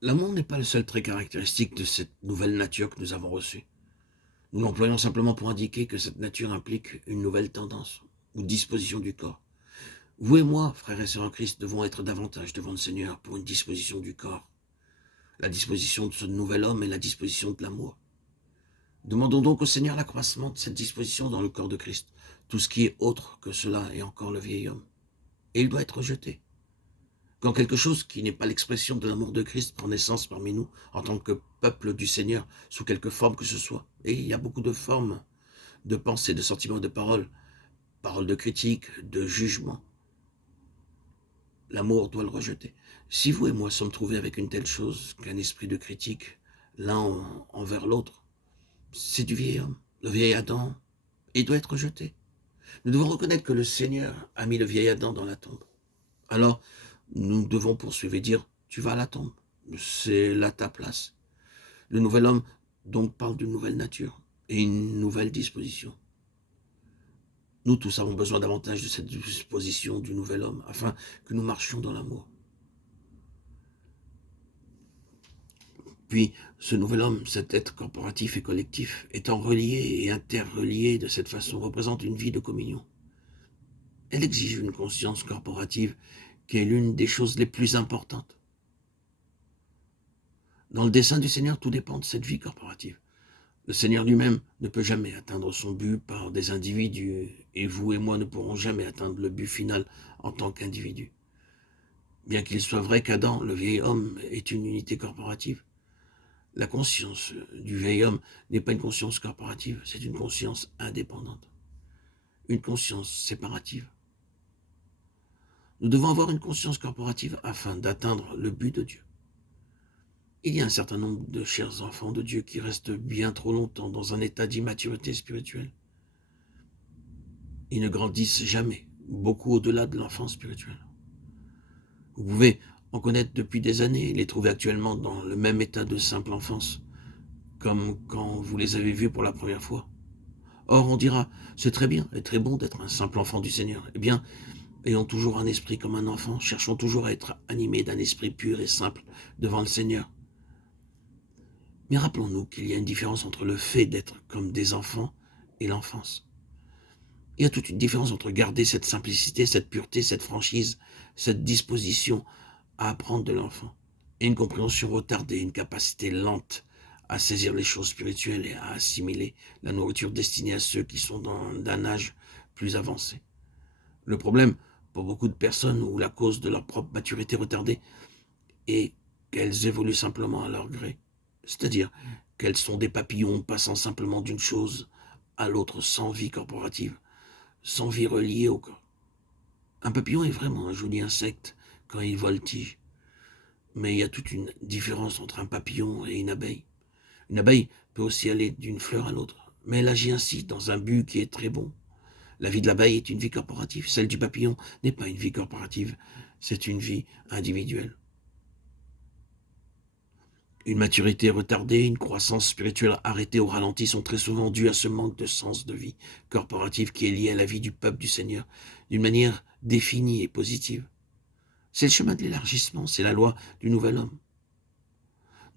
L'amour n'est pas le seul trait caractéristique de cette nouvelle nature que nous avons reçue. Nous l'employons simplement pour indiquer que cette nature implique une nouvelle tendance ou disposition du corps. Vous et moi, frères et sœurs en Christ, devons être davantage devant le Seigneur pour une disposition du corps. La disposition de ce nouvel homme est la disposition de l'amour. Demandons donc au Seigneur l'accroissement de cette disposition dans le corps de Christ. Tout ce qui est autre que cela est encore le vieil homme. Et il doit être rejeté. Quand quelque chose qui n'est pas l'expression de l'amour de Christ prend naissance parmi nous, en tant que peuple du Seigneur, sous quelque forme que ce soit, et il y a beaucoup de formes de pensée, de sentiments, de paroles, paroles de critique, de jugement, l'amour doit le rejeter. Si vous et moi sommes trouvés avec une telle chose qu'un esprit de critique, envers l'autre, c'est du vieil homme, le vieil Adam, et il doit être rejeté. Nous devons reconnaître que le Seigneur a mis le vieil Adam dans la tombe. Alors, nous devons poursuivre et dire, tu vas à la tombe, c'est là ta place. Le nouvel homme, donc, parle d'une nouvelle nature et une nouvelle disposition. Nous tous avons besoin davantage de cette disposition du nouvel homme, afin que nous marchions dans l'amour. Puis, ce nouvel homme, cet être corporatif et collectif, étant relié et interrelié de cette façon, représente une vie de communion. Elle exige une conscience corporative qui est l'une des choses les plus importantes. Dans le dessein du Seigneur, tout dépend de cette vie corporative. Le Seigneur lui-même ne peut jamais atteindre son but par des individus, et vous et moi ne pourrons jamais atteindre le but final en tant qu'individus. Bien qu'il soit vrai qu'Adam, le vieil homme, est une unité corporative, la conscience du vieil homme n'est pas une conscience corporative, c'est une conscience indépendante, une conscience séparative. Nous devons avoir une conscience corporative afin d'atteindre le but de Dieu. Il y a un certain nombre de chers enfants de Dieu qui restent bien trop longtemps dans un état d'immaturité spirituelle. Ils ne grandissent jamais, beaucoup au-delà de l'enfance spirituelle. Vous pouvez en connaître depuis des années et les trouver actuellement dans le même état de simple enfance, comme quand vous les avez vus pour la première fois. Or, on dira, c'est très bien et très bon d'être un simple enfant du Seigneur. Eh bien, ayons toujours un esprit comme un enfant, cherchons toujours à être animés d'un esprit pur et simple devant le Seigneur. Mais rappelons-nous qu'il y a une différence entre le fait d'être comme des enfants et l'enfance. Il y a toute une différence entre garder cette simplicité, cette pureté, cette franchise, cette disposition à apprendre de l'enfant, et une compréhension retardée, une capacité lente à saisir les choses spirituelles et à assimiler la nourriture destinée à ceux qui sont d'un âge plus avancé. Le problème, pour beaucoup de personnes, ou la cause de leur propre maturité retardée, est qu'elles évoluent simplement à leur gré. C'est-à-dire qu'elles sont des papillons passant simplement d'une chose à l'autre sans vie corporative, sans vie reliée au corps. Un papillon est vraiment un joli insecte quand il voltige, mais il y a toute une différence entre un papillon et une abeille. Une abeille peut aussi aller d'une fleur à l'autre, mais elle agit ainsi dans un but qui est très bon. La vie de l'abeille est une vie corporative, celle du papillon n'est pas une vie corporative, c'est une vie individuelle. Une maturité retardée, une croissance spirituelle arrêtée au ralenti sont très souvent dues à ce manque de sens de vie corporative qui est lié à la vie du peuple du Seigneur, d'une manière définie et positive. C'est le chemin de l'élargissement, c'est la loi du nouvel homme.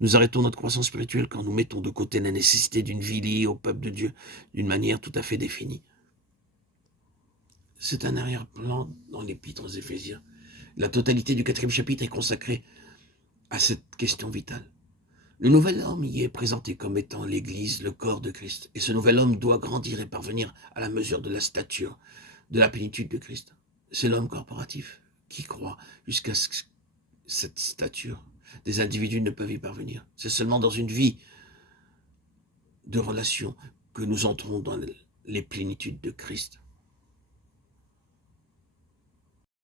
Nous arrêtons notre croissance spirituelle quand nous mettons de côté la nécessité d'une vie liée au peuple de Dieu d'une manière tout à fait définie. C'est un arrière-plan dans l'épître aux Éphésiens. La totalité du 4e chapitre est consacrée à cette question vitale. Le nouvel homme y est présenté comme étant l'Église, le corps de Christ. Et ce nouvel homme doit grandir et parvenir à la mesure de la stature, de la plénitude de Christ. C'est l'homme corporatif qui croit jusqu'à cette stature. Des individus ne peuvent y parvenir. C'est seulement dans une vie de relation que nous entrons dans les plénitudes de Christ.